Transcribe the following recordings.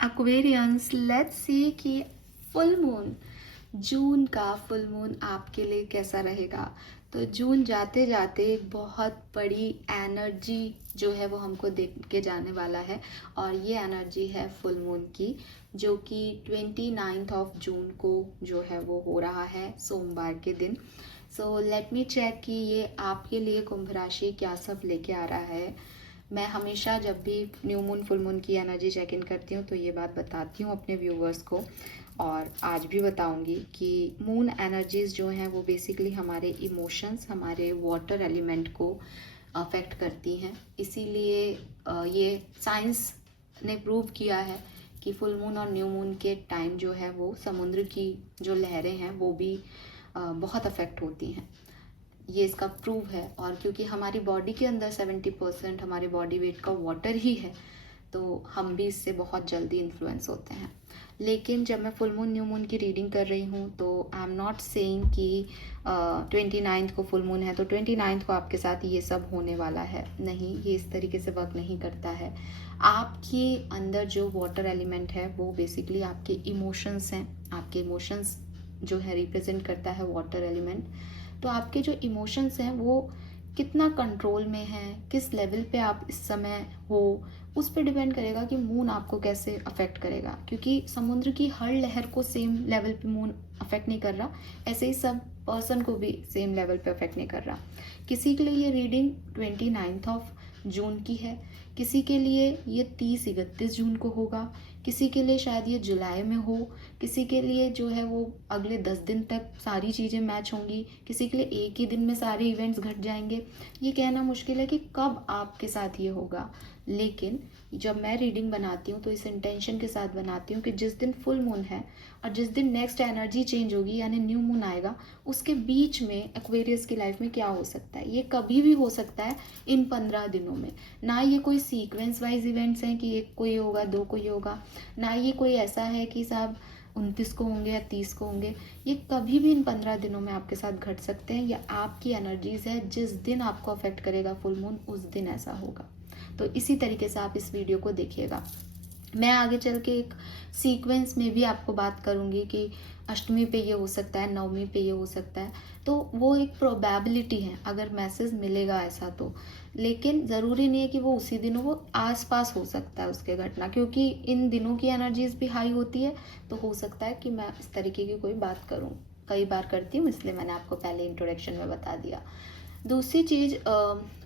Aquarians, let's see कि full moon, जून का full moon आपके लिए कैसा रहेगा। तो जून जाते जाते एक बहुत बड़ी एनर्जी जो है वो हमको दे के जाने वाला है, और ये एनर्जी है फुल मून की, जो कि 29 ऑफ जून को जो है वो हो रहा है सोमवार के दिन। सो लेट मी चेक कि ये आपके लिए कुंभ राशि क्या सब लेके आ रहा है। मैं हमेशा जब भी न्यू मून फुल मून की एनर्जी चेक इन करती हूँ तो ये बात बताती हूँ अपने व्यूवर्स को, और आज भी बताऊंगी कि मून एनर्जीज जो हैं वो बेसिकली हमारे इमोशंस, हमारे वाटर एलिमेंट को अफेक्ट करती हैं। इसीलिए ये साइंस ने प्रूव किया है कि फुल मून और न्यू मून के टाइम जो है वो समुद्र की जो लहरें हैं वो भी बहुत अफेक्ट होती हैं। ये इसका प्रूव है। और क्योंकि हमारी बॉडी के अंदर 70% हमारे बॉडी वेट का वाटर ही है, तो हम भी इससे बहुत जल्दी इन्फ्लुएंस होते हैं। लेकिन जब मैं फुल मून न्यू मून की रीडिंग कर रही हूँ तो आई एम नॉट सेइंग कि 29 को फुल मून है तो 29 को आपके साथ ये सब होने वाला है। नहीं, ये इस तरीके से वर्क नहीं करता है। आपके अंदर जो वाटर एलिमेंट है वो बेसिकली आपके इमोशंस हैं। आपके इमोशंस जो है रिप्रेजेंट करता है वाटर एलिमेंट। तो आपके जो इमोशंस हैं वो कितना कंट्रोल में है, किस लेवल पे आप इस समय हो, उस पर डिपेंड करेगा कि मून आपको कैसे अफेक्ट करेगा। क्योंकि समुद्र की हर लहर को सेम लेवल पे मून अफेक्ट नहीं कर रहा, ऐसे ही सब पर्सन को भी सेम लेवल पे अफेक्ट नहीं कर रहा। किसी के लिए ये रीडिंग 29 ऑफ जून की है, किसी के लिए ये 30-31 जून को होगा, किसी के लिए शायद ये जुलाई में हो, किसी के लिए जो है वो अगले 10 दिन तक सारी चीज़ें मैच होंगी, किसी के लिए एक ही दिन में सारे इवेंट्स घट जाएंगे। ये कहना मुश्किल है कि कब आपके साथ ये होगा। लेकिन जब मैं रीडिंग बनाती हूँ तो इस इंटेंशन के साथ बनाती हूँ कि जिस दिन फुल मून है और जिस दिन नेक्स्ट एनर्जी चेंज होगी यानी न्यू मून आएगा, उसके बीच में एक्वेरियस की लाइफ में क्या हो सकता है। ये कभी भी हो सकता है इन 15 दिनों में। ना ये कोई सीक्वेंस वाइज इवेंट्स हैं कि एक को ये होगा, 2 को ये होगा, ना ये कोई ऐसा है कि साहब 29 को होंगे या 30 को होंगे। ये कभी भी इन 15 दिनों में आपके साथ घट सकते हैं। या आपकी एनर्जीज है, जिस दिन आपको अफेक्ट करेगा फुल मून उस दिन ऐसा होगा। तो इसी तरीके से आप इस वीडियो को देखिएगा। मैं आगे चल के एक सीक्वेंस में भी आपको बात करूंगी कि अष्टमी पे ये हो सकता है, नवमी पे ये हो सकता है। तो वो एक प्रोबेबिलिटी है, अगर मैसेज मिलेगा ऐसा तो। लेकिन ज़रूरी नहीं है कि वो उसी दिन हो, वो आस पास हो सकता है उसके घटना, क्योंकि इन दिनों की एनर्जीज भी हाई होती है। तो हो सकता है कि मैं इस तरीके की कोई बात करूँ, कई बार करती हूँ, इसलिए मैंने आपको पहले इंट्रोडक्शन में बता दिया। दूसरी चीज़,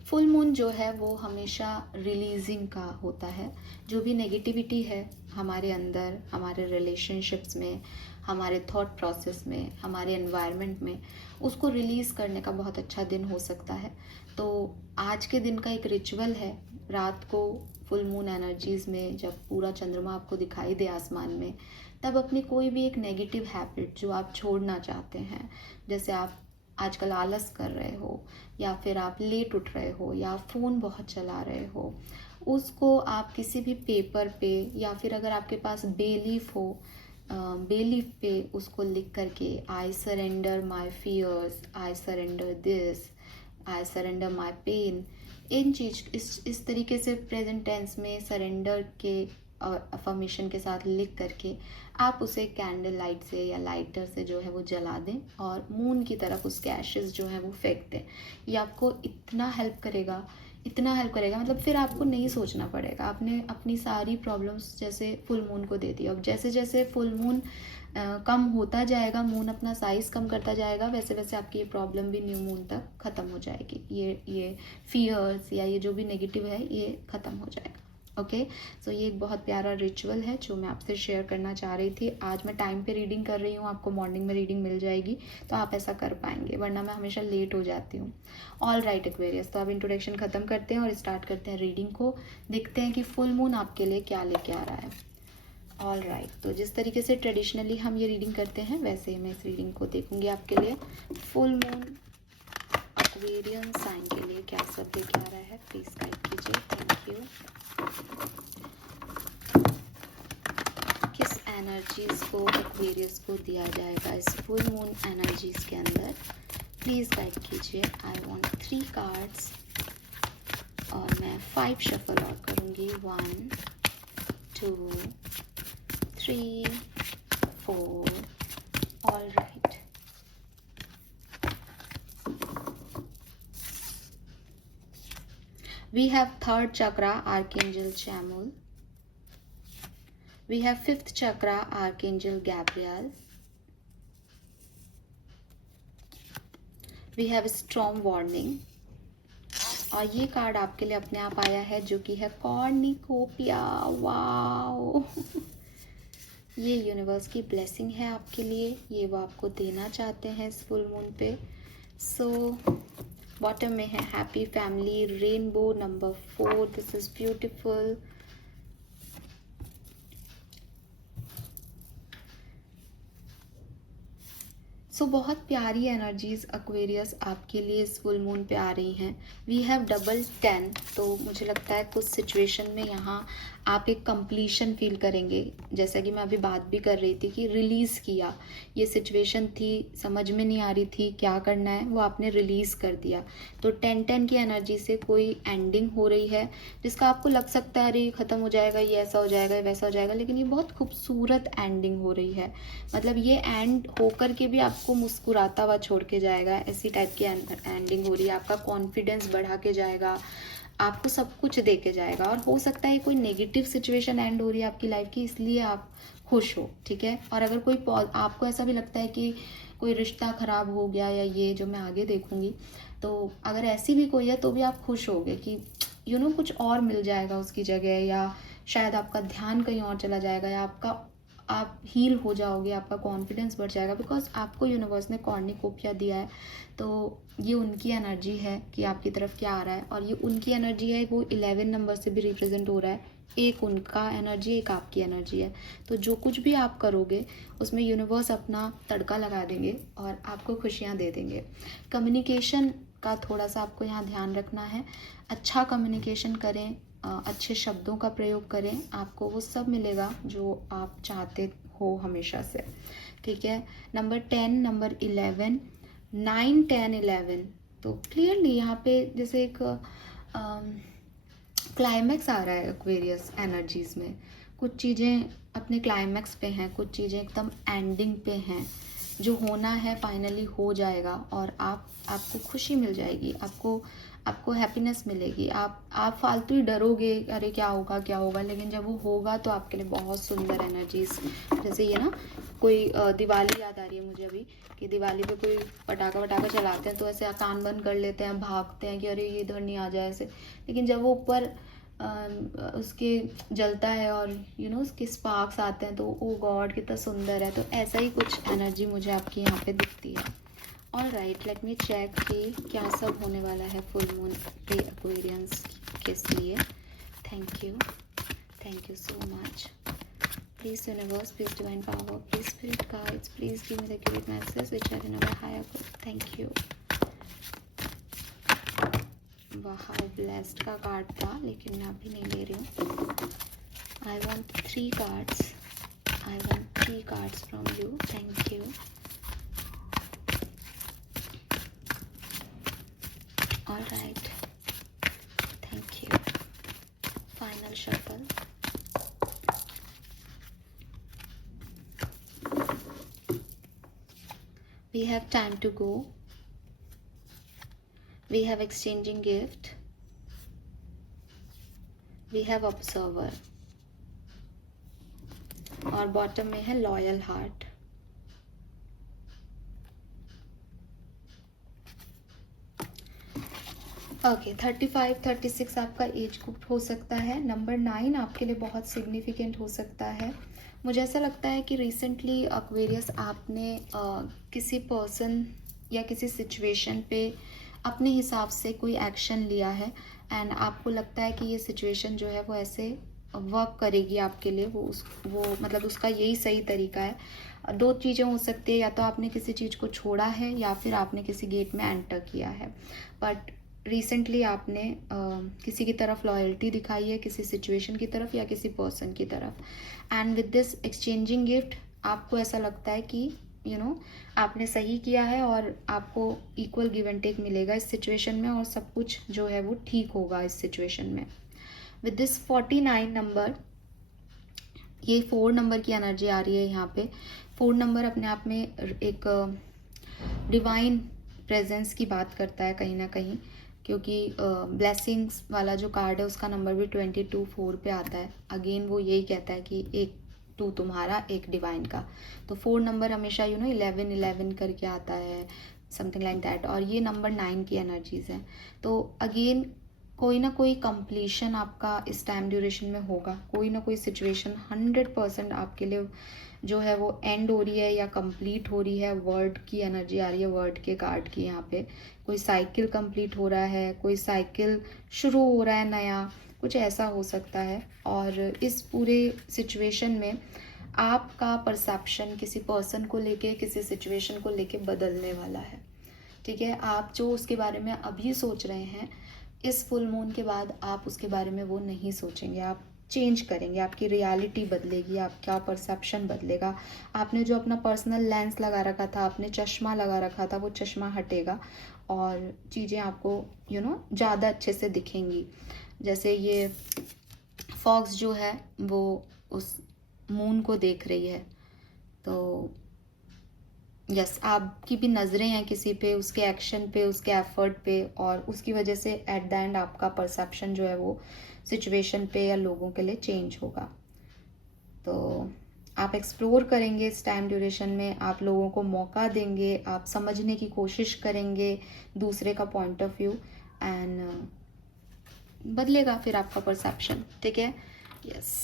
फुल मून जो है वो हमेशा रिलीजिंग का होता है। जो भी नेगेटिविटी है हमारे अंदर, हमारे रिलेशनशिप्स में, हमारे थॉट प्रोसेस में, हमारे एनवायरनमेंट में, उसको रिलीज़ करने का बहुत अच्छा दिन हो सकता है। तो आज के दिन का एक रिचुअल है, रात को फुल मून एनर्जीज़ में जब पूरा चंद्रमा आपको दिखाई दे आसमान में, तब अपनी कोई भी एक नेगेटिव हैबिट जो आप छोड़ना चाहते हैं, जैसे आप आजकल आलस कर रहे हो, या फिर आप लेट उठ रहे हो, या फ़ोन बहुत चला रहे हो, उसको आप किसी भी पेपर पे, या फिर अगर आपके पास बेलीफ हो, बेलीफ पे उसको लिख करके, I surrender my fears, I surrender this, I surrender my pain, इन चीज इस तरीके से प्रेजेंट टेंस में सरेंडर के अफर्मेशन के साथ लिख करके आप उसे कैंडल लाइट से या लाइटर से जो है वो जला दें और मून की तरफ उसके एशेस जो है वो फेंक दें। ये आपको इतना हेल्प करेगा, इतना हेल्प करेगा, मतलब फिर आपको नहीं सोचना पड़ेगा। आपने अपनी सारी प्रॉब्लम्स जैसे फुल मून को दे दी। अब जैसे जैसे फुल मून कम होता जाएगा, मून अपना साइज़ कम करता जाएगा, वैसे वैसे आपकी ये प्रॉब्लम भी न्यू मून तक ख़त्म हो जाएगी। ये फियर्स या ये जो भी नेगेटिव है ये ख़त्म हो जाएगा। ओके, सो ये एक बहुत प्यारा रिचुअल है जो मैं आपसे शेयर करना चाह रही थी। आज मैं टाइम पे रीडिंग कर रही हूँ, आपको मॉर्निंग में रीडिंग मिल जाएगी तो आप ऐसा कर पाएंगे, वरना मैं हमेशा लेट हो जाती हूँ। ऑल राइट एक्वेरियस, तो अब इंट्रोडक्शन ख़त्म करते हैं और स्टार्ट करते हैं रीडिंग को। देखते हैं कि फुल मून आपके लिए क्या लेके आ रहा है। ऑल राइट, तो जिस तरीके से ट्रेडिशनली हम ये रीडिंग करते हैं वैसे ही मैं इस रीडिंग को देखूंगी आपके लिए। फुल मून एक्वेरियन साइन के लिए क्या सब लेके आ रहा है, प्लीज़ गाइड कीजिए। Thank you. किस एनर्जीज को एक्वेरियस को दिया जाएगा इस फुल मून एनर्जीज के अंदर, प्लीज़ गाइड कीजिए। आई वांट 3 कार्ड्स और मैं 5 शफल और करूँगी। 1 2 3, 4. All right. We have third chakra, Archangel Chamuel. We have fifth chakra, Archangel Gabriel. We have storm warning. और ये कार्ड आपके लिए अपने आप आया है जो कि है कॉर्निकोपिया। वाओ ये यूनिवर्स की ब्लेसिंग है आपके लिए, ये वो आपको देना चाहते हैं इस फुल मून पे। सो बॉटम में है happy family, rainbow number 4, this is beautiful. So बहुत प्यारी एनर्जीज एक्वेरियस आपके लिए इस फुल मून पे आ रही हैं। वी हैव डबल 10, तो मुझे लगता है कुछ सिचुएशन में यहाँ आप एक कंप्लीशन फील करेंगे। जैसा कि मैं अभी बात भी कर रही थी कि रिलीज़ किया, ये सिचुएशन थी, समझ में नहीं आ रही थी क्या करना है, वो आपने रिलीज़ कर दिया। तो 10-10 की एनर्जी से कोई एंडिंग हो रही है जिसका आपको लग सकता है अरे ख़त्म हो जाएगा, ये ऐसा हो जाएगा, वैसा हो जाएगा, लेकिन ये बहुत खूबसूरत एंडिंग हो रही है। मतलब ये एंड होकर के भी आपको मुस्कुराता हुआ छोड़ के जाएगा, ऐसी टाइप की एंडिंग हो रही है। आपका कॉन्फिडेंस बढ़ा के जाएगा, आपको सब कुछ दे के जाएगा। और हो सकता है कोई नेगेटिव सिचुएशन एंड हो रही है आपकी लाइफ की, इसलिए आप खुश हो, ठीक है। और अगर कोई आपको ऐसा भी लगता है कि कोई रिश्ता खराब हो गया या ये जो मैं आगे देखूंगी, तो अगर ऐसी भी कोई है तो भी आप खुश होगे कि कुछ और मिल जाएगा उसकी जगह, या शायद आपका ध्यान कहीं और चला जाएगा, या आप हील हो जाओगे, आपका कॉन्फिडेंस बढ़ जाएगा, बिकॉज आपको यूनिवर्स ने कॉर्निकोपिया दिया है। तो ये उनकी एनर्जी है कि आपकी तरफ क्या आ रहा है, और ये उनकी एनर्जी है, वो 11 नंबर से भी रिप्रेजेंट हो रहा है। एक उनका एनर्जी, एक आपकी एनर्जी है। तो जो कुछ भी आप करोगे उसमें यूनिवर्स अपना तड़का लगा देंगे और आपको खुशियाँ दे देंगे। कम्युनिकेशन का थोड़ा सा आपको यहाँ ध्यान रखना है, अच्छा कम्युनिकेशन करें, अच्छे शब्दों का प्रयोग करें, आपको वो सब मिलेगा जो आप चाहते हो हमेशा से, ठीक है। नंबर 10, नंबर 11, 9, 10, 11, तो क्लियरली यहाँ पे जैसे एक क्लाइमैक्स आ रहा है एक्वेरियस एनर्जीज में। कुछ चीज़ें अपने क्लाइमैक्स पे हैं, कुछ चीज़ें एकदम एंडिंग पे हैं। जो होना है फाइनली हो जाएगा और आपको खुशी मिल जाएगी, आपको हैप्पीनेस मिलेगी। आप फालतू ही डरोगे, अरे क्या होगा, लेकिन जब वो होगा तो आपके लिए बहुत सुंदर एनर्जीज। जैसे ये ना, कोई दिवाली याद आ रही है मुझे अभी कि दिवाली पे कोई पटाखा वटाखा चलाते हैं तो ऐसे कान बंद कर लेते हैं, भागते हैं कि अरे ये इधर नहीं आ जाए ऐसे, लेकिन जब वो ऊपर उसके जलता है और उसके स्पार्क्स आते हैं तो ओ गॉड कितना सुंदर है। तो ऐसा ही कुछ एनर्जी मुझे आपकी यहाँ पे दिखती है। All right, let me check कि क्या सब होने वाला है फुल मून पे एक्वेरियंस के लिए। Thank you so much. Please universe, please divine power, please spirit guides, please give me the great message which are in our higher good. Thank you. वाह, ब्लेस्ड का कार्ड था लेकिन मैं अभी नहीं ले रही हूँ। I want 3 cards from you. Thank you. All right, thank you. Final shuffle. We have time to go. We have exchanging gift. We have observer. और बॉटम में है लॉयल हार्ट। ओके, 35, 36 आपका एज ग्रुप हो सकता है। Number 9 आपके लिए बहुत सिग्निफिकेंट हो सकता है। मुझे ऐसा लगता है कि रिसेंटली एक्वेरियस आपने किसी पर्सन या किसी सिचुएशन पे अपने हिसाब से कोई एक्शन लिया है, एंड आपको लगता है कि ये सिचुएशन जो है वो ऐसे वर्क करेगी आपके लिए, वो मतलब उसका यही सही तरीका है। 2 चीज़ें हो सकती है, या तो आपने किसी चीज़ को छोड़ा है या फिर आपने किसी गेट में एंटर किया है। बट रिसेंटली आपने किसी की तरफ लॉयल्टी दिखाई है, किसी सिचुएशन की तरफ या किसी पर्सन की तरफ, and with this exchanging gift आपको ऐसा लगता है कि आपने सही किया है और आपको इक्वल गिव एंड टेक मिलेगा इस सिचुएशन में, और सब कुछ जो है वो ठीक होगा इस सिचुएशन में। विद दिस 49 नंबर, ये 4 नंबर की एनर्जी आ रही है यहाँ पे। 4 नंबर अपने आप में एक डिवाइन प्रेजेंस की बात करता है कहीं ना कहीं, क्योंकि ब्लेसिंग्स वाला जो कार्ड है उसका नंबर भी 22 4 पे आता है। अगेन वो यही कहता है कि एक 2 तुम्हारा, एक डिवाइन का। तो 4 नंबर हमेशा 11 11 करके आता है, समथिंग लाइक दैट। और ये नंबर 9 की एनर्जीज हैं। तो अगेन कोई ना कोई कंप्लीशन आपका इस टाइम ड्यूरेशन में होगा। कोई ना कोई सिचुएशन 100% आपके लिए जो है वो एंड हो रही है या कंप्लीट हो रही है। वर्ड की एनर्जी आ रही है, वर्ड के कार्ड की यहाँ पे। कोई साइकिल कंप्लीट हो रहा है, कोई साइकिल शुरू हो रहा है नया, कुछ ऐसा हो सकता है। और इस पूरे सिचुएशन में आपका परसेप्शन किसी पर्सन को लेके, किसी सिचुएशन को लेके बदलने वाला है। ठीक है, आप जो उसके बारे में अभी सोच रहे हैं, इस फुल मून के बाद आप उसके बारे में वो नहीं सोचेंगे, आप चेंज करेंगे। आपकी रियलिटी बदलेगी, आपका परसेप्शन बदलेगा। आपने जो अपना पर्सनल लेंस लगा रखा था, आपने चश्मा लगा रखा था, वो चश्मा हटेगा और चीज़ें आपको ज़्यादा अच्छे से दिखेंगी। जैसे ये फॉक्स जो है वो उस मून को देख रही है, तो यस, आपकी भी नज़रें हैं किसी पे, उसके एक्शन पे, उसके एफर्ट पे, और उसकी वजह से एट द एंड आपका परसेप्शन जो है वो सिचुएशन पे या लोगों के लिए चेंज होगा। तो आप एक्सप्लोर करेंगे इस टाइम ड्यूरेशन में, आप लोगों को मौका देंगे, आप समझने की कोशिश करेंगे दूसरे का पॉइंट ऑफ व्यू, एंड बदलेगा फिर आपका परसेप्शन। ठीक है, यस।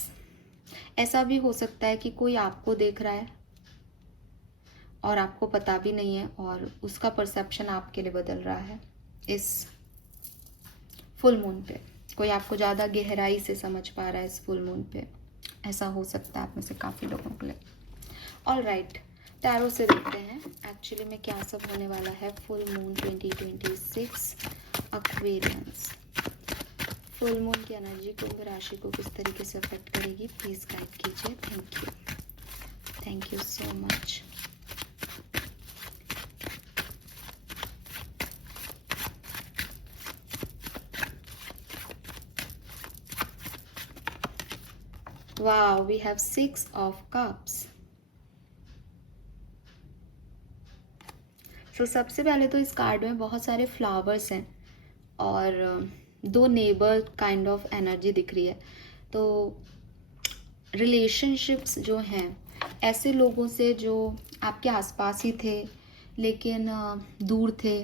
ऐसा भी हो सकता है कि कोई आपको देख रहा है और आपको पता भी नहीं है, और उसका परसेप्शन आपके लिए बदल रहा है इस फुल मून पे। कोई आपको ज़्यादा गहराई से समझ पा रहा है इस फुल मून पे। ऐसा हो सकता है आप में से काफ़ी लोगों के लिए। ऑल राइट, टैरो से देखते हैं एक्चुअली में क्या सब होने वाला है full moon 2026 Aquarians. Full moon की एनर्जी कुंभ राशि को किस तरीके से अफेक्ट करेगी, प्लीज़ गाइड कीजिए। Thank you so much. Wow, we have 6 of cups. So सबसे पहले तो इस कार्ड में बहुत सारे फ्लावर्स हैं और 2 नेबर काइंड ऑफ एनर्जी दिख रही है। तो रिलेशनशिप्स जो हैं ऐसे लोगों से जो आपके आसपास ही थे लेकिन दूर थे,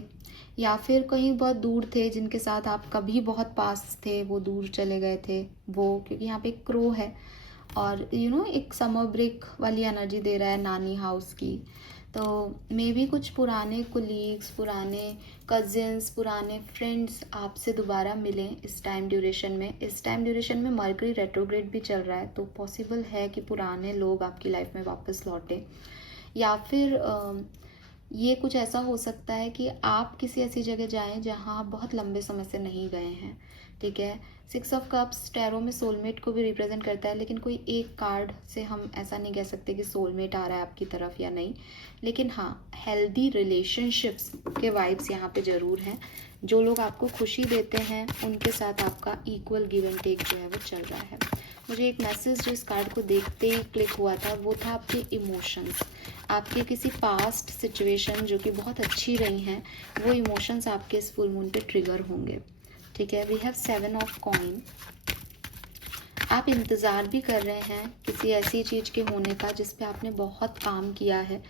या फिर कहीं बहुत दूर थे जिनके साथ आप कभी बहुत पास थे, वो दूर चले गए थे वो, क्योंकि यहाँ पे क्रो है और एक समर ब्रेक वाली एनर्जी दे रहा है नानी हाउस की। तो मे भी कुछ पुराने कोलीग्स, पुराने कजिन्स, पुराने फ्रेंड्स आपसे दोबारा मिलें इस टाइम ड्यूरेशन में। इस टाइम ड्यूरेशन में मर्करी रेट्रोग्रेड भी चल रहा है, तो पॉसिबल है कि पुराने लोग आपकी लाइफ में वापस लौटें, या फिर ये कुछ ऐसा हो सकता है कि आप किसी ऐसी जगह जाएं जहां आप बहुत लंबे समय से नहीं गए हैं। ठीक है, 6 ऑफ कप्स टैरो में सोलमेट को भी रिप्रेजेंट करता है, लेकिन कोई एक कार्ड से हम ऐसा नहीं कह सकते कि सोलमेट आ रहा है आपकी तरफ या नहीं। लेकिन हाँ, हेल्दी रिलेशनशिप्स के वाइब्स यहाँ पे ज़रूर हैं। जो लोग आपको खुशी देते हैं उनके साथ आपका इक्वल गिव एंड टेक जो है वो चल रहा है। मुझे एक मैसेज जो इस कार्ड को देखते ही क्लिक हुआ था वो था आपके इमोशंस। आपके किसी पास्ट सिचुएशन जो कि बहुत अच्छी रही हैं, वो इमोशंस आपके इस फुल मून पे ट्रिगर होंगे। ठीक है, वी हैव 7 ऑफ कॉइन। आप इंतज़ार भी कर रहे हैं किसी ऐसी चीज़ के होने का जिस पे आपने बहुत काम किया है,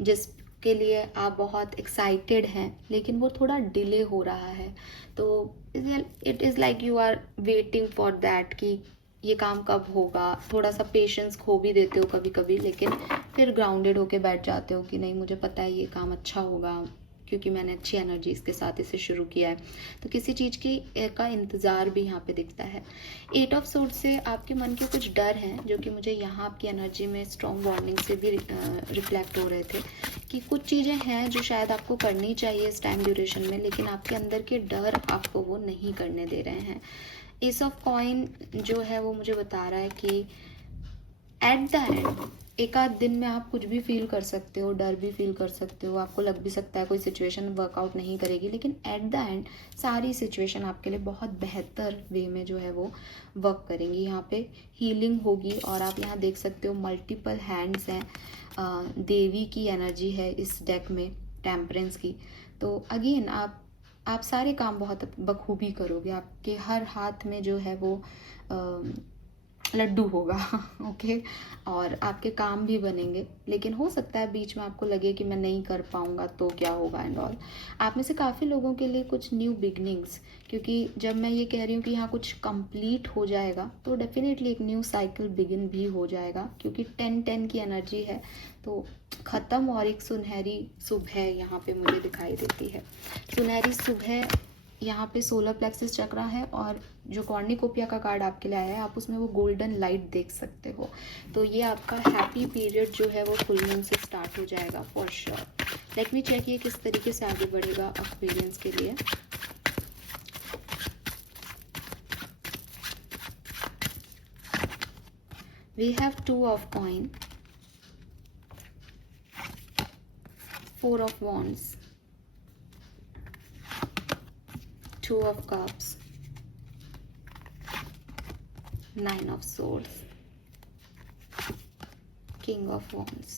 जिसके लिए आप बहुत एक्साइटेड हैं, लेकिन वो थोड़ा डिले हो रहा है। तो it is like you are waiting for that कि ये काम कब होगा। थोड़ा सा पेशेंस खो भी देते हो कभी कभी, लेकिन फिर ग्राउंडेड होके बैठ जाते हो कि नहीं, मुझे पता है ये काम अच्छा होगा क्योंकि मैंने अच्छी एनर्जीज के साथ इसे शुरू किया है। तो किसी चीज़ की का इंतज़ार भी यहाँ पे दिखता है। 8 ऑफ सोर्ड से आपके मन के कुछ डर हैं जो कि मुझे यहाँ आपकी एनर्जी में स्ट्रॉन्ग वार्निंग से भी रिफ्लेक्ट हो रहे थे कि कुछ चीज़ें हैं जो शायद आपको करनी चाहिए इस टाइम ड्यूरेशन में, लेकिन आपके अंदर के डर आपको वो नहीं करने दे रहे हैं। एस ऑफ कॉइन जो है वो मुझे बता रहा है कि एट द एंड एक आध दिन में आप कुछ भी फील कर सकते हो, डर भी फील कर सकते हो, आपको लग भी सकता है कोई सिचुएशन वर्कआउट नहीं करेगी, लेकिन एट द एंड सारी सिचुएशन आपके लिए बहुत बेहतर वे में जो है वो वर्क करेंगी। यहाँ पे हीलिंग होगी और आप यहाँ देख सकते हो मल्टीपल हैंड्स हैं, देवी की एनर्जी है इस डेक में, टेम्परेंस की। तो अगेन आप सारे काम बहुत बखूबी करोगे, आपके हर हाथ में जो है वो लड्डू होगा ओके, और आपके काम भी बनेंगे। लेकिन हो सकता है बीच में आपको लगे कि मैं नहीं कर पाऊंगा तो क्या होगा एंड ऑल। आप में से काफ़ी लोगों के लिए कुछ न्यू बिगनिंग्स, क्योंकि जब मैं ये कह रही हूँ कि यहाँ कुछ कंप्लीट हो जाएगा तो डेफिनेटली एक न्यू साइकिल बिगिन भी हो जाएगा, क्योंकि 10-10 की एनर्जी है। तो ख़त्म और एक सुनहरी सुबह यहाँ पे मुझे दिखाई देती है। सुनहरी सुबह यहाँ पे सोलर प्लेक्सिस चक्रा है, और जो कॉर्निकोपिया का कार्ड आपके लिए आया है, आप उसमें वो गोल्डन लाइट देख सकते हो। तो ये आपका हैप्पी पीरियड जो है वो फुल मून से स्टार्ट हो जाएगा for sure. Let me check ये किस तरीके से आगे बढ़ेगा एक्वेरियंस के लिए। We have 2 of coin, 4 of wands, 2 of cups, 9 of swords, king of wands,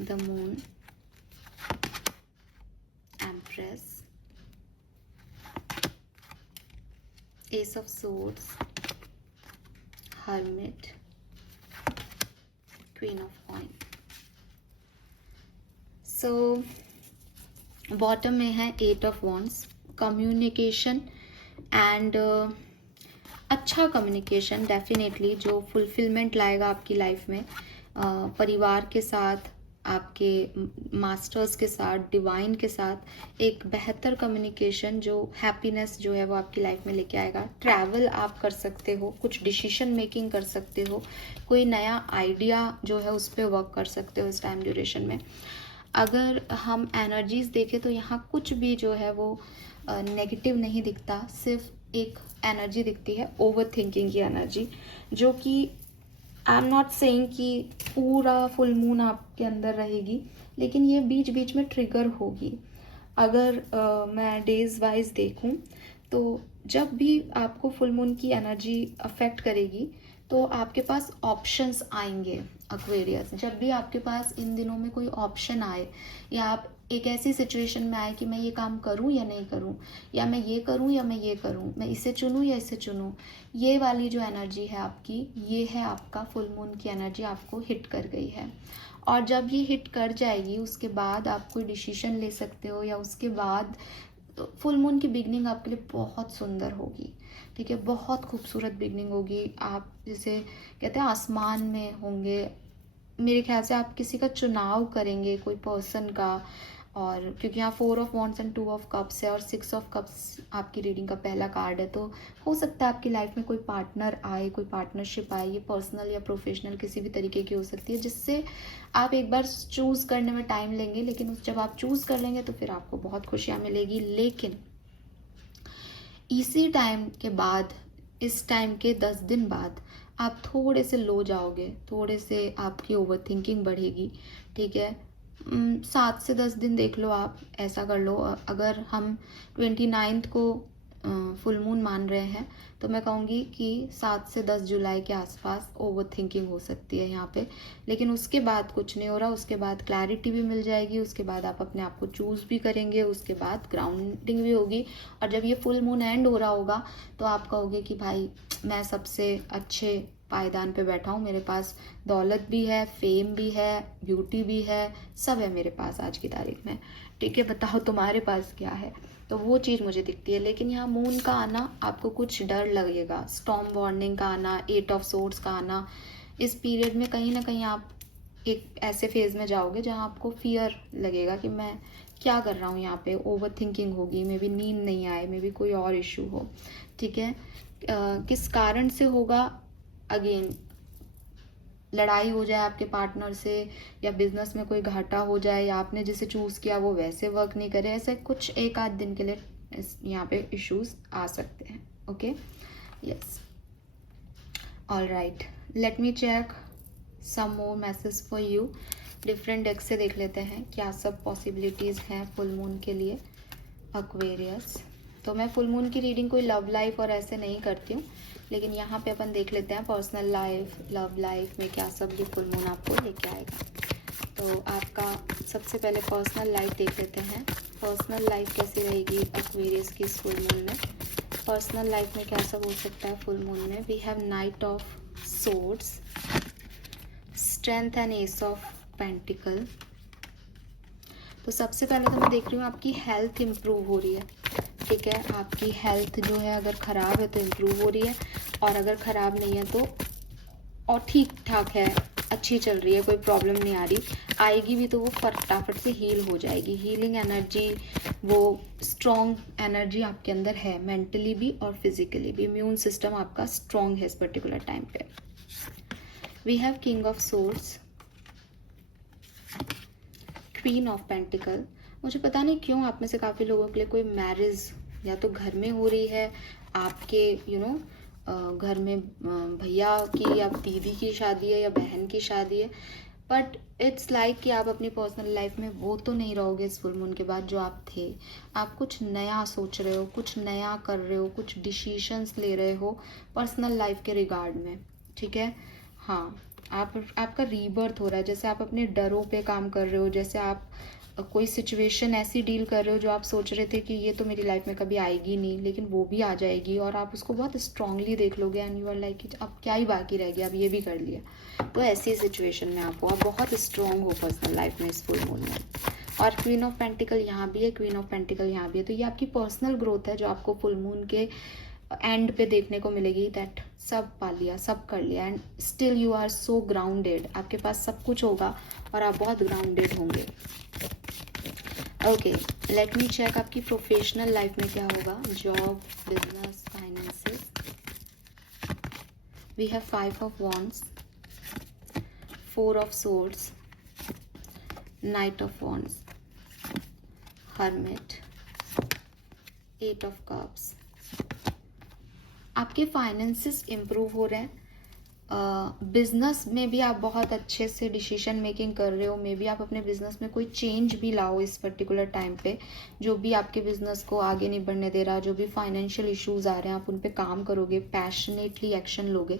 the moon, empress, ace of swords, hermit, queen of coins। So bottom में है 8 ऑफ वॉन्ड्स, कम्युनिकेशन एंड अच्छा कम्युनिकेशन डेफिनेटली जो fulfilment लाएगा आपकी life में, परिवार के साथ, आपके मास्टर्स के साथ, डिवाइन के साथ एक बेहतर कम्युनिकेशन जो हैप्पीनेस जो है वो आपकी लाइफ में लेके आएगा। ट्रैवल आप कर सकते हो, कुछ डिसीजन मेकिंग कर सकते हो, कोई नया आइडिया जो है उस पर वर्क कर सकते हो इस टाइम ड्यूरेशन में। अगर हम एनर्जीज देखें तो यहाँ कुछ भी जो है वो नेगेटिव नहीं दिखता, सिर्फ एक एनर्जी दिखती है ओवर थिंकिंग की एनर्जी, जो कि आई एम नॉट सेइंग कि पूरा फुल मून आपके अंदर रहेगी, लेकिन ये बीच बीच में ट्रिगर होगी। अगर मैं डेज वाइज देखूं तो जब भी आपको फुल मून की एनर्जी अफेक्ट करेगी तो आपके पास ऑप्शंस आएंगे एक्वेरियस। जब भी आपके पास इन दिनों में कोई ऑप्शन आए, या आप एक ऐसी सिचुएशन में आए कि मैं ये काम करूं या नहीं करूं, या मैं ये करूं या मैं ये करूं, मैं इसे चुनूं या इसे चुनूं, ये वाली जो एनर्जी है आपकी, ये है आपका फुल मून की एनर्जी आपको हिट कर गई है। और जब ये हिट कर जाएगी उसके बाद आप कोई डिसीजन ले सकते हो, या उसके बाद फुल मून की बिगनिंग आपके लिए बहुत सुंदर होगी। ठीक है, बहुत खूबसूरत बिगनिंग होगी। आप जैसे कहते हैं आसमान में होंगे, मेरे ख्याल से आप किसी का चुनाव करेंगे, कोई पर्सन का। और क्योंकि यहाँ 4 of wands and 2 of cups है और 6 ऑफ कप्स आपकी रीडिंग का पहला कार्ड है, तो हो सकता है आपकी लाइफ में कोई पार्टनर आए, कोई पार्टनरशिप आए। ये पर्सनल या प्रोफेशनल किसी भी तरीके की हो सकती है, जिससे आप एक बार चूज़ करने में टाइम लेंगे, लेकिन जब आप चूज़ कर लेंगे तो फिर आपको बहुत खुशियाँ मिलेगी। लेकिन इसी टाइम के बाद, इस टाइम के 10 दिन बाद आप थोड़े से लो जाओगे, थोड़े से आपकी ओवर थिंकिंग बढ़ेगी। ठीक है, 7 से 10 दिन देख लो, आप ऐसा कर लो। अगर हम 29 को फुल मून मान रहे हैं तो मैं कहूँगी कि 7 से 10 जुलाई के आसपास ओवर थिंकिंग हो सकती है यहाँ पे। लेकिन उसके बाद कुछ नहीं हो रहा, उसके बाद क्लैरिटी भी मिल जाएगी, उसके बाद आप अपने आप को चूज़ भी करेंगे, उसके बाद ग्राउंडिंग भी होगी। और जब ये फुल मून एंड हो रहा होगा तो आप कहोगे कि भाई मैं सबसे अच्छे पायदान पे बैठा हूँ, मेरे पास दौलत भी है, फेम भी है, ब्यूटी भी है, सब है मेरे पास आज की तारीख में। ठीक है, बताओ तुम्हारे पास क्या है। तो वो चीज़ मुझे दिखती है। लेकिन यहाँ मून का आना आपको कुछ डर लगेगा, स्टॉर्म वार्निंग का आना, 8 ऑफ सोर्ड्स का आना, इस पीरियड में कहीं ना कहीं आप एक ऐसे फेज में जाओगे जहाँ आपको फियर लगेगा कि मैं क्या कर रहा हूँ यहाँ पे। ओवर थिंकिंग होगी, मे बी नींद नहीं आए, मे बी कोई और इशू हो। ठीक है, किस कारण से होगा, अगेन लड़ाई हो जाए आपके पार्टनर से, या बिजनेस में कोई घाटा हो जाए, या आपने जिसे चूज़ किया वो वैसे वर्क नहीं करे, ऐसे कुछ एक आध दिन के लिए यहाँ पे इश्यूज आ सकते हैं। Okay, yes, all right, let me check some more message for you. Different deck से देख लेते हैं क्या सब पॉसिबिलिटीज़ हैं फुल मून के लिए एक्वेरियस। तो मैं फुल मून की रीडिंग कोई लव लाइफ और ऐसे नहीं करती हूँ, लेकिन यहाँ पे अपन देख लेते हैं पर्सनल लाइफ, लव लाइफ में क्या सब ये फुल मून आपको लेके आएगा। तो आपका सबसे पहले पर्सनल लाइफ देख लेते हैं। पर्सनल लाइफ कैसी रहेगी एक्वेरियस की इस फुल मून में। पर्सनल लाइफ में क्या सब हो सकता है फुल मून में। We have knight of swords, strength and ace of pentacle. तो सबसे पहले तो मैं देख रही हूँ आपकी हेल्थ इम्प्रूव हो रही है, ठीक है। आपकी हेल्थ जो है अगर ख़राब है तो इम्प्रूव हो रही है, और अगर ख़राब नहीं है तो और ठीक ठाक है, अच्छी चल रही है, कोई प्रॉब्लम नहीं आ रही। आएगी भी तो वो फटाफट से हील हो जाएगी। हीलिंग एनर्जी, वो स्ट्रॉन्ग एनर्जी आपके अंदर है, मेंटली भी और फिजिकली भी। इम्यून सिस्टम आपका स्ट्रॉन्ग है इस पर्टिकुलर टाइम पे। We have king of swords, queen of pentacle. मुझे पता नहीं क्यों आप में से काफ़ी लोगों के लिए कोई मैरिज या तो घर में हो रही है, आपके घर में भैया की या दीदी की शादी है या बहन की शादी है, बट इट्स लाइक कि आप अपनी पर्सनल लाइफ में वो तो नहीं रहोगे इस फुल मून के बाद जो आप थे। आप कुछ नया सोच रहे हो, कुछ नया कर रहे हो, कुछ डिसीशंस ले रहे हो पर्सनल लाइफ के रिगार्ड में, ठीक है। हाँ, आपका रीबर्थ हो रहा है, जैसे आप अपने डरों पे काम कर रहे हो, जैसे आप कोई सिचुएशन ऐसी डील कर रहे हो जो आप सोच रहे थे कि ये तो मेरी लाइफ में कभी आएगी नहीं, लेकिन वो भी आ जाएगी और आप उसको बहुत स्ट्रांगली देख लोगे एंड यू आर लाइक कि अब क्या ही बाकी रह गया, अब ये भी कर लिया। तो ऐसी सिचुएशन में आप बहुत स्ट्रांग हो पर्सनल लाइफ में इस फुल मून में। और क्वीन ऑफ पेंटिकल यहाँ भी है, क्वीन ऑफ पेंटिकल यहाँ भी है। तो ये आपकी पर्सनल ग्रोथ है जो आपको फुल मून के एंड पे देखने को मिलेगी। दैट सब पा लिया, सब कर लिया, and still you are so grounded. आपके पास सब कुछ होगा और आप बहुत ग्राउंडेड होंगे। ओके, लेट मी चेक आपकी प्रोफेशनल लाइफ में क्या होगा। Job, business, finances. We have 5 of wands, 4 of swords, knight of wands, hermit, 8 of cups. आपके फाइनेंसेस इम्प्रूव हो रहे हैं। बिजनेस में भी आप बहुत अच्छे से डिसीजन मेकिंग कर रहे हो। मे बी आप अपने बिजनेस में कोई चेंज भी लाओ इस पर्टिकुलर टाइम पे, जो भी आपके बिजनेस को आगे नहीं बढ़ने दे रहा, जो भी फाइनेंशियल इश्यूज आ रहे हैं आप उन पे काम करोगे, पैशनेटली एक्शन लोगे।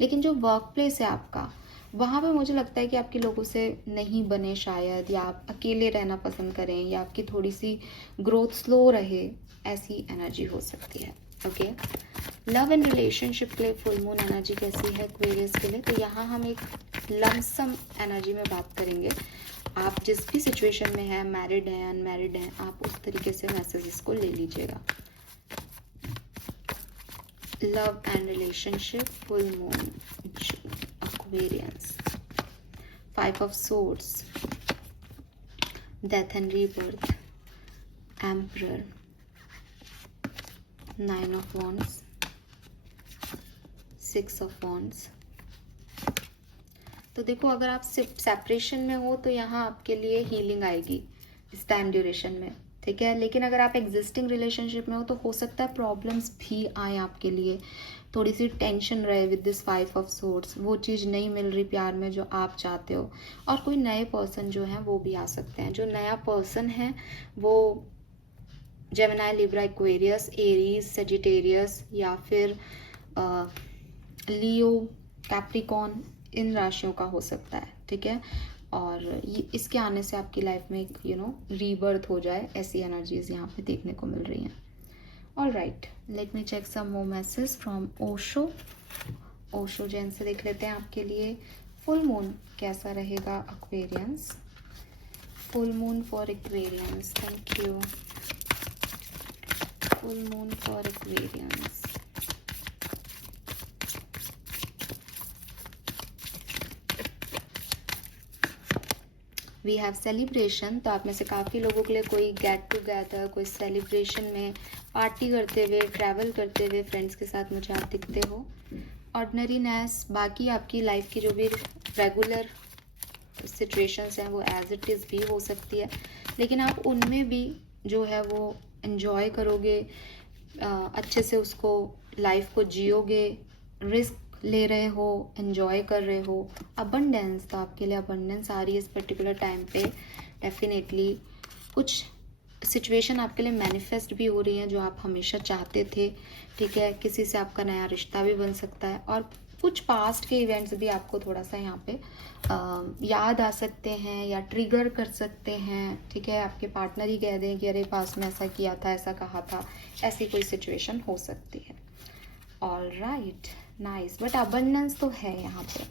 लेकिन जो वर्क प्लेस है आपका, वहाँ पे मुझे लगता है कि आपके लोगों से नहीं बने शायद, या आप अकेले रहना पसंद करें, या आपकी थोड़ी सी ग्रोथ स्लो रहे, ऐसी एनर्जी हो सकती है। ओके, लव एंड रिलेशनशिप के लिए फुल मून एनर्जी कैसी है एक्वेरियस के लिए। तो यहाँ हम एक लमसम एनर्जी में बात करेंगे। आप जिस भी सिचुएशन में हैं, मैरिड हैं, अनमैरिड हैं, आप उस तरीके से मैसेजेस को ले लीजिएगा। Love and relationship, full moon, Aquarius, 5 of swords, death and rebirth, emperor, 9 of wands, 6 of wands. तो देखो, अगर आप सेपरेशन में हो तो यहाँ आपके लिए हीलिंग आएगी इस टाइम ड्यूरेशन में, ठीक है। लेकिन अगर आप एग्जिस्टिंग रिलेशनशिप में हो तो हो सकता है प्रॉब्लम्स भी आए आपके लिए, थोड़ी सी टेंशन रहे विद दिस 5 ऑफ सोर्ड्स। वो चीज़ नहीं मिल रही प्यार में जो आप चाहते हो, और कोई नए पर्सन जो हैं वो भी आ सकते हैं। जो नया पर्सन है वो Gemini, Libra, Aquarius, Aries, Sagittarius या फिर लियो, कैप्रिकॉन, इन राशियों का हो सकता है, ठीक है। और ये इसके आने से आपकी लाइफ में एक रीबर्थ हो जाए, ऐसी एनर्जीज यहाँ पे देखने को मिल रही हैं। All right, let me check some more message from Osho. Osho Zen से देख लेते हैं आपके लिए फुल मून कैसा रहेगा Aquarians. Full moon for Aquarians, thank you. Full moon for Aquarians. We have celebration. तो आप में से काफ़ी लोगों के लिए कोई गेट टुगेदर, कोई सेलिब्रेशन में पार्टी करते हुए, ट्रैवल करते हुए फ्रेंड्स के साथ मुझे आप दिखते हो। ऑर्डिनरीनेस, बाकी आपकी लाइफ की जो भी रेगुलर सिचुएशंस हैं वो एज इट इज़ भी हो सकती है, लेकिन आप उनमें भी जो है वो एंजॉय करोगे, अच्छे से उसको लाइफ को जियोगे, रिस्क ले रहे हो, एंजॉय कर रहे हो। अबंडेंस, तो आपके लिए अबंडेंस आ रही है इस पर्टिकुलर टाइम पे। डेफिनेटली कुछ सिचुएशन आपके लिए मैनिफेस्ट भी हो रही हैं जो आप हमेशा चाहते थे, ठीक है। किसी से आपका नया रिश्ता भी बन सकता है, और कुछ पास्ट के इवेंट्स भी आपको थोड़ा सा यहाँ पे याद आ सकते हैं या ट्रिगर कर सकते हैं, ठीक है। आपके पार्टनर ही कह दें कि अरे पास में ऐसा किया था, ऐसा कहा था, ऐसी कोई सिचुएशन हो सकती है। All right, nice, but abundance तो है यहाँ पे।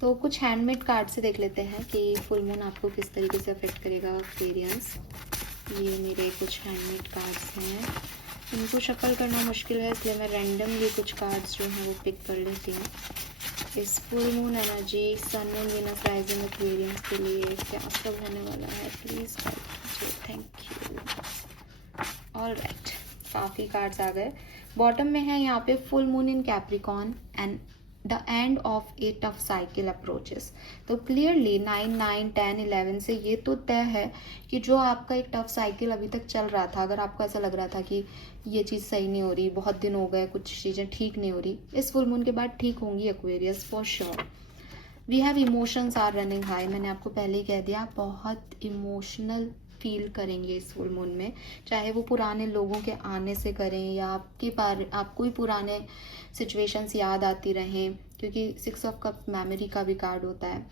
तो कुछ हैंडमेड कार्ड से देख लेते हैं कि फुल मून आपको किस तरीके से अफेक्ट करेगा एक्वेरियंस। ये मेरे कुछ हैंडमेड कार्ड्स हैं, इनको शफल करना मुश्किल है, इसलिए मैं रैंडमली कुछ कार्ड्स जो हैं वो पिक कर लेती हूँ। इस full moon energy sun moon Venus rising Aquarians के लिए क्या सब होने वाला है, प्लीज़ गाइड कीजिए, थैंक यू। ऑल राइट, काफ़ी कार्ड्स आ गए। बॉटम में है यहाँ पे full moon in Capricorn and the end of a tough cycle approaches. तो क्लियरली 9, 9, 10, 11 से ये तो तय है कि जो आपका एक टफ साइकिल अभी तक चल रहा था, अगर आपको ऐसा लग रहा था कि ये चीज़ सही नहीं हो रही, बहुत दिन हो गए, कुछ चीज़ें ठीक नहीं हो रही, इस फुल मून के बाद ठीक होंगी Aquarius, for sure. We have emotions are running high, मैंने आपको पहले ही कह दिया, बहुत इमोशनल फील करेंगे इस फुल मून में, चाहे वो पुराने लोगों के आने से करें या आपको ही पुराने सिचुएशंस याद आती रहें, क्योंकि 6 ऑफ कप मेमोरी का भी कार्ड होता है।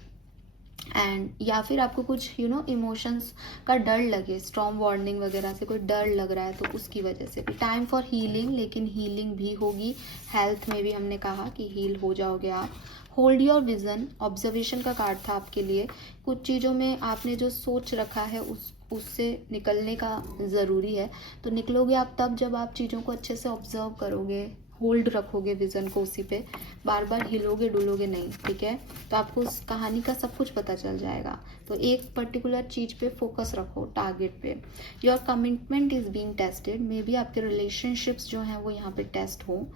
एंड या फिर आपको कुछ इमोशंस का डर लगे, स्टॉर्म वार्निंग वगैरह से कोई डर लग रहा है, तो उसकी वजह से भी टाइम फॉर हीलिंग, लेकिन हीलिंग भी होगी। हेल्थ में भी हमने कहा कि हील हो जाओगे आप। होल्ड योर विजन, ऑब्जर्वेशन का कार्ड था आपके लिए। कुछ चीज़ों में आपने जो सोच रखा है उससे निकलने का ज़रूरी है, तो निकलोगे आप तब जब आप चीज़ों को अच्छे से ऑब्जर्व करोगे, होल्ड रखोगे विज़न को, उसी पे बार बार हिलोगे डुलोगे नहीं, ठीक है। तो आपको उस कहानी का सब कुछ पता चल जाएगा। तो एक पर्टिकुलर चीज़ पे फोकस रखो, टारगेट पे। Your commitment is being tested, may be आपके रिलेशनशिप्स जो हैं वो यहाँ पे टेस्ट हो।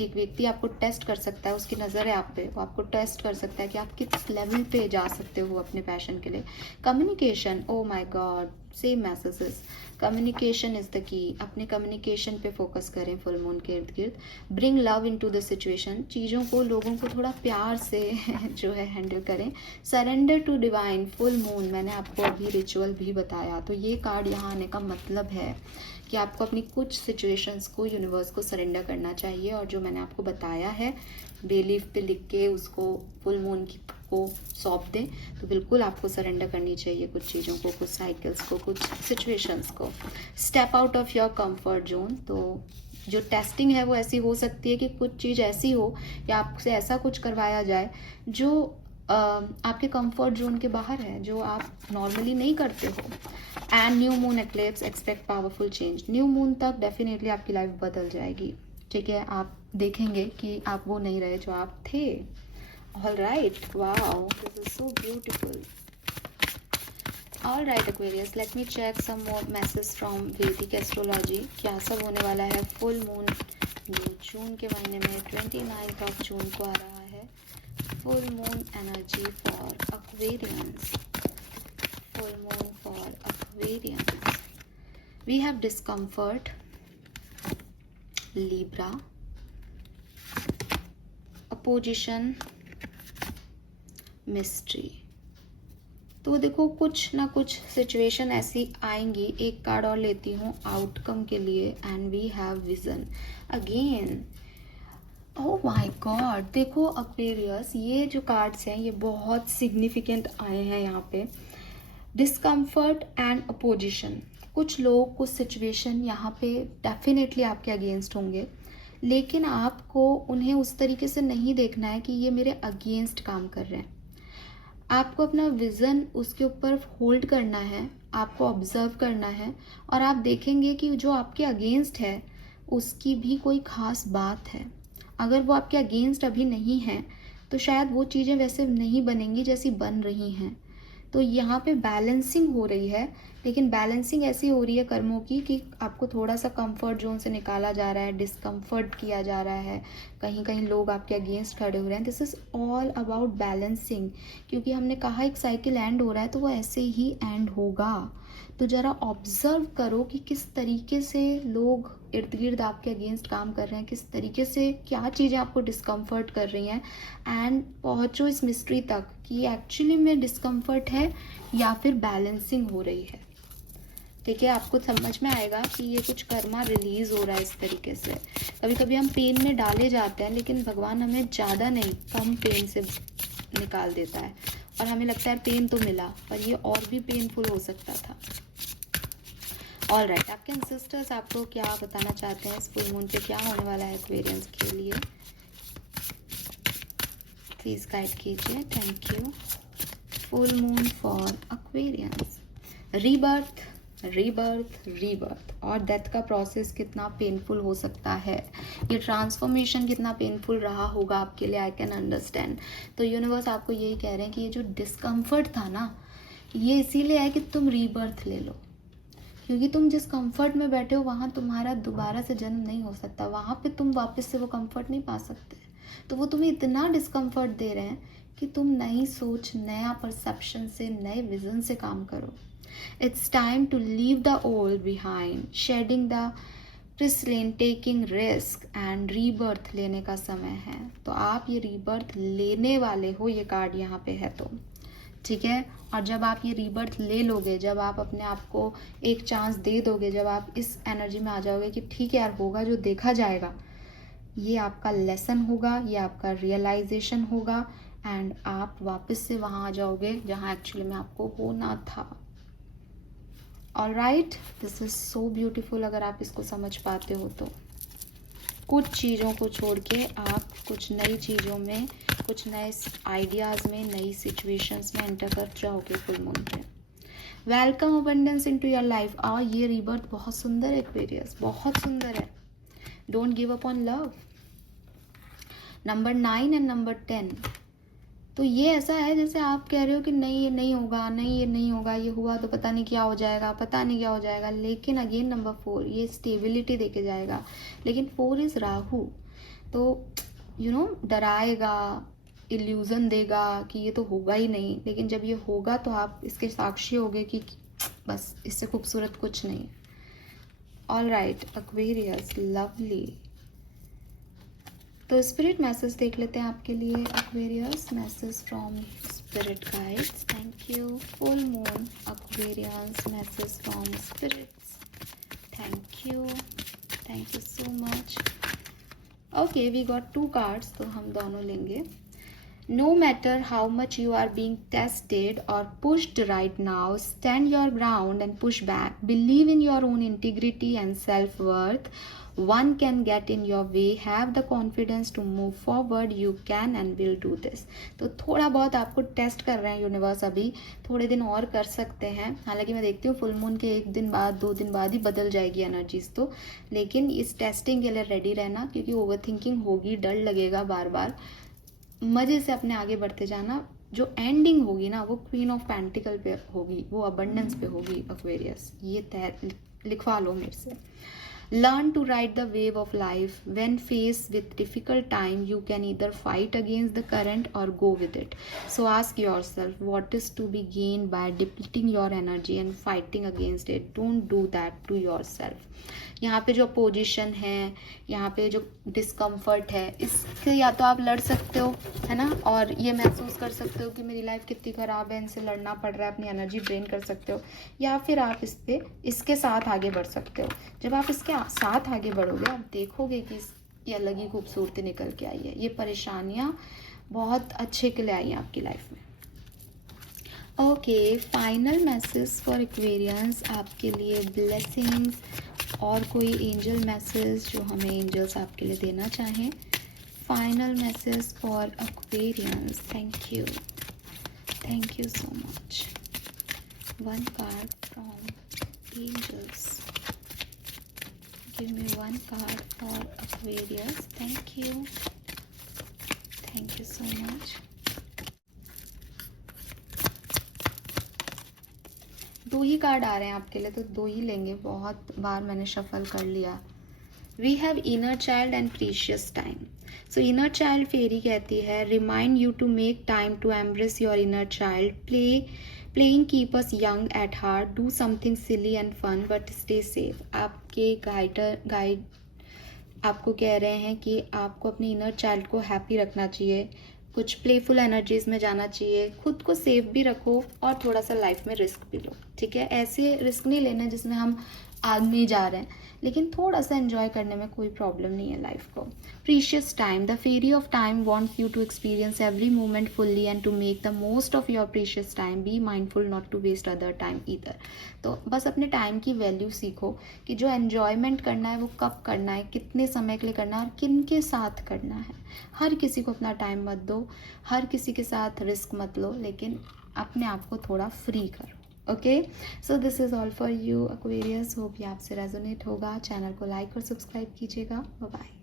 एक व्यक्ति आपको टेस्ट कर सकता है, उसकी नज़र है आप पे, वो आपको टेस्ट कर सकता है कि आप किस लेवल पे जा सकते हो अपने पैशन के लिए। Communication, oh my God, same messages, communication is the key. अपने कम्युनिकेशन पे फोकस करें फुल मून के इर्द गिर्द। Bring love into the situation, चीज़ों को, लोगों को थोड़ा प्यार से जो है हैंडल करें। Surrender to divine, full moon मैंने आपको अभी रिचुअल भी बताया, तो ये कार्ड यहाँ आने का मतलब है कि आपको अपनी कुछ सिचुएशंस को यूनिवर्स को सरेंडर करना चाहिए, और जो मैंने आपको बताया है डे लीफ पे लिख के उसको फुल मून को सौंप दें, तो बिल्कुल आपको सरेंडर करनी चाहिए कुछ चीज़ों को, कुछ साइकिल्स को, कुछ सिचुएशंस को। Step out of your comfort zone, तो जो टेस्टिंग है वो ऐसी हो सकती है कि कुछ चीज़ ऐसी हो या आपसे ऐसा कुछ करवाया जाए जो आपके कंफर्ट जोन के बाहर है, जो आप नॉर्मली नहीं करते हो। And new moon eclipse, expect powerful change. New moon तक डेफिनेटली आपकी लाइफ बदल जाएगी, ठीक है। आप देखेंगे कि आप वो नहीं रहे जो आप थे। All right, wow, this is so beautiful. All right Aquarius, let me check some more message from Vedic astrology. क्या सब होने वाला है फुल मून जो जून के महीने में 29 ऑफ जून को आ रहा है। Full moon energy for Aquarians, full moon for Aquarians. We have discomfort, Libra, opposition, mystery. तो देखो कुछ ना कुछ सिचुएशन ऐसी आएंगी। एक कार्ड और लेती हूँ आउटकम के लिए, and we have vision again. Oh my god, देखो एक्वेरियस, ये जो कार्ड्स हैं ये बहुत सिग्निफिकेंट आए हैं यहाँ पे। डिस्कम्फर्ट एंड अपोजिशन, कुछ लोग, कुछ सिचुएशन यहाँ पे डेफिनेटली आपके अगेंस्ट होंगे, लेकिन आपको उन्हें उस तरीके से नहीं देखना है कि ये मेरे अगेंस्ट काम कर रहे हैं। आपको अपना विज़न उसके ऊपर होल्ड करना है, आपको ऑब्जर्व करना है, और आप देखेंगे कि जो आपके अगेंस्ट है उसकी भी कोई ख़ास बात है। अगर वो आपके अगेंस्ट अभी नहीं है तो शायद वो चीज़ें वैसे नहीं बनेंगी जैसी बन रही हैं। तो यहाँ पे बैलेंसिंग हो रही है, लेकिन बैलेंसिंग ऐसी हो रही है कर्मों की कि आपको थोड़ा सा कंफर्ट जोन से निकाला जा रहा है, डिस्कम्फर्ट किया जा रहा है, कहीं कहीं लोग आपके अगेंस्ट खड़े हो रहे हैं। This is all about balancing, क्योंकि हमने कहा एक साइकिल एंड हो रहा है तो वो ऐसे ही एंड होगा। तो ज़रा ऑब्ज़र्व करो कि किस तरीके से लोग इर्द गिर्द आपके अगेंस्ट काम कर रहे हैं, किस तरीके से क्या चीज़ें आपको डिस्कम्फर्ट कर रही हैं, एंड पहुँचो इस मिस्ट्री तक कि एक्चुअली में डिस्कम्फर्ट है या फिर बैलेंसिंग हो रही है। ठीक है, आपको समझ में आएगा कि ये कुछ कर्मा रिलीज़ हो रहा है इस तरीके से। कभी कभी हम पेन में डाले जाते हैं, लेकिन भगवान हमें ज़्यादा नहीं, कम पेन से निकाल देता है, और हमें लगता है पेन तो मिला, पर ये और भी पेनफुल हो सकता था। ऑल राइट, आपके एंसेस्टर्स आपको क्या बताना चाहते हैं इस फुल मून पे, क्या होने वाला है एक्वेरियंस के लिए, प्लीज़ गाइड कीजिए। Thank you. Full moon for Aquarians, rebirth, rebirth, rebirth और डेथ का प्रोसेस कितना पेनफुल हो सकता है, ये ट्रांसफॉर्मेशन कितना पेनफुल रहा होगा आपके लिए, आई कैन अंडरस्टैंड। तो यूनिवर्स आपको यही कह रहे हैं कि ये जो डिस्कम्फर्ट था ना, ये इसीलिए है कि तुम रीबर्थ ले लो, क्योंकि तुम जिस कंफर्ट में बैठे हो वहाँ तुम्हारा दोबारा से जन्म नहीं हो सकता, वहाँ पे तुम वापस से वो कंफर्ट नहीं पा सकते। तो वो तुम्हें इतना डिस्कम्फर्ट दे रहे हैं कि तुम नई सोच, नया परसेप्शन से, नए विजन से काम करो। It's time to leave the old behind, shedding the crystalline, taking risk and rebirth लेने का समय है। तो आप ये रीबर्थ लेने वाले हो, ये कार्ड यहाँ पे है तो ठीक है। और जब आप ये रीबर्थ ले लोगे, जब आप अपने आप को एक चांस दे दोगे, जब आप इस एनर्जी में आ जाओगे कि ठीक है यार, होगा जो देखा जाएगा, ये आपका लेसन होगा, ये आपका रियलाइजेशन होगा, एंड आप वापस से वहाँ आ जाओगे जहाँ एक्चुअली में आपको होना था। All right, this is so beautiful. अगर आप इसको समझ पाते हो तो कुछ चीज़ों को छोड़ के आप कुछ नई चीज़ों में, कुछ नए आइडियाज़ में, नई सिचुएशंस में एंटर कर जाओगे फुल मून पे। Welcome abundance into your life. और ये रीबर्थ बहुत सुंदर है एक्वेरियस, बहुत सुंदर है। Don't give up on love. Number 9 and number 10, तो ये ऐसा है जैसे आप कह रहे हो कि नहीं ये नहीं होगा, नहीं ये नहीं होगा, ये हुआ तो पता नहीं क्या हो जाएगा, पता नहीं क्या हो जाएगा। लेकिन अगेन नंबर 4, ये स्टेबिलिटी देके जाएगा। लेकिन 4 इज़ राहु, तो डराएगा, इल्यूज़न देगा कि ये तो होगा ही नहीं। लेकिन जब ये होगा तो आप इसके साक्षी होगे कि बस इससे खूबसूरत कुछ नहीं। All right Aquarius, lovely. तो स्पिरिट मैसेज देख लेते हैं आपके लिए Aquarius, message from spirit guides. Thank you. Full moon Aquarius, message from spirits. Thank you so much. Okay, we got 2 cards, तो हम दोनों लेंगे। No matter how much you are being tested or pushed right now, stand your ground and push back. Believe in your own integrity and self-worth. One can get in your way. Have the confidence to move forward. You can and will do this. तो थोड़ा बहुत आपको test कर रहे हैं universe, अभी थोड़े दिन और कर सकते हैं। हालांकि मैं देखती हूँ फुल मून के 1 दिन बाद, 2 दिन बाद ही बदल जाएगी एनर्जीज तो। लेकिन इस टेस्टिंग के लिए रेडी रहना, क्योंकि ओवर थिंकिंग होगी, डर लगेगा बार बार। मज़े से अपने आगे बढ़ते जाना। जो एंडिंग होगी ना, वो क्वीन ऑफ पेंटिकल पे होगी, वो अबंडेंस पे होगी एक्वेरियस। ये लिखवा लो मेरे से। Learn to ride the wave of life. When faced with difficult time, you can either fight against the current or go with it. So ask yourself, what is to be gained by depleting your energy and fighting against it? Don't do that to yourself. यहाँ पे जो position है, यहाँ पे जो discomfort है, इससे या तो आप लड़ सकते हो, है ना, और ये महसूस कर सकते हो कि मेरी लाइफ कितनी ख़राब है, इनसे लड़ना पड़ रहा है, अपनी एनर्जी ड्रेन कर सकते हो। या फिर आप इसके साथ आगे बढ़ सकते हो। जब आप इसके साथ आगे बढ़ोगे, आप देखोगे कि ये अलग ही खूबसूरती निकल के आई है। ये परेशानियाँ बहुत अच्छे के लिए आई हैं आपकी लाइफ में। Okay, final message for Aquarians आपके लिए, ब्लेसिंग्स और कोई एंजल मैसेज जो हमें एंजल्स आपके लिए देना चाहें। Final message for Aquarians. Thank you so much. 1 card from angels. Give me 1 card for Aquarius. Thank you so much. 2 ही कार्ड आ रहे हैं आपके लिए, तो 2 ही लेंगे, बहुत बार मैंने शफल कर लिया। We have inner child and precious time. So inner child fairy कहती है, remind you to make time to embrace your inner child, play playing keep us young at heart, do something silly and fun but stay safe. आपके guide आपको कह रहे हैं कि आपको अपने इनर चाइल्ड को हैप्पी रखना चाहिए, कुछ प्लेफुल एनर्जीज में जाना चाहिए, खुद को सेफ भी रखो और थोड़ा सा लाइफ में रिस्क भी लो, ठीक है। ऐसे रिस्क नहीं लेना जिसमें हम आग में जा रहे हैं, लेकिन थोड़ा सा एंजॉय करने में कोई प्रॉब्लम नहीं है लाइफ को। Precious time, the fairy of time wants you to experience every moment fully and to make the most of your precious time, be mindful not to waste other time either. तो बस अपने time की value सीखो कि जो enjoyment करना है वो कब करना है, कितने समय के लिए करना है और किन के साथ करना है। हर किसी को अपना टाइम मत दो, हर किसी के साथ रिस्क मत लो, लेकिन अपने आप को थोड़ा फ्री करो। Okay, so this is all for you Aquarius. Hope ये आपसे रेजोनेट होगा। चैनल को लाइक और सब्सक्राइब कीजिएगा। Bye bye.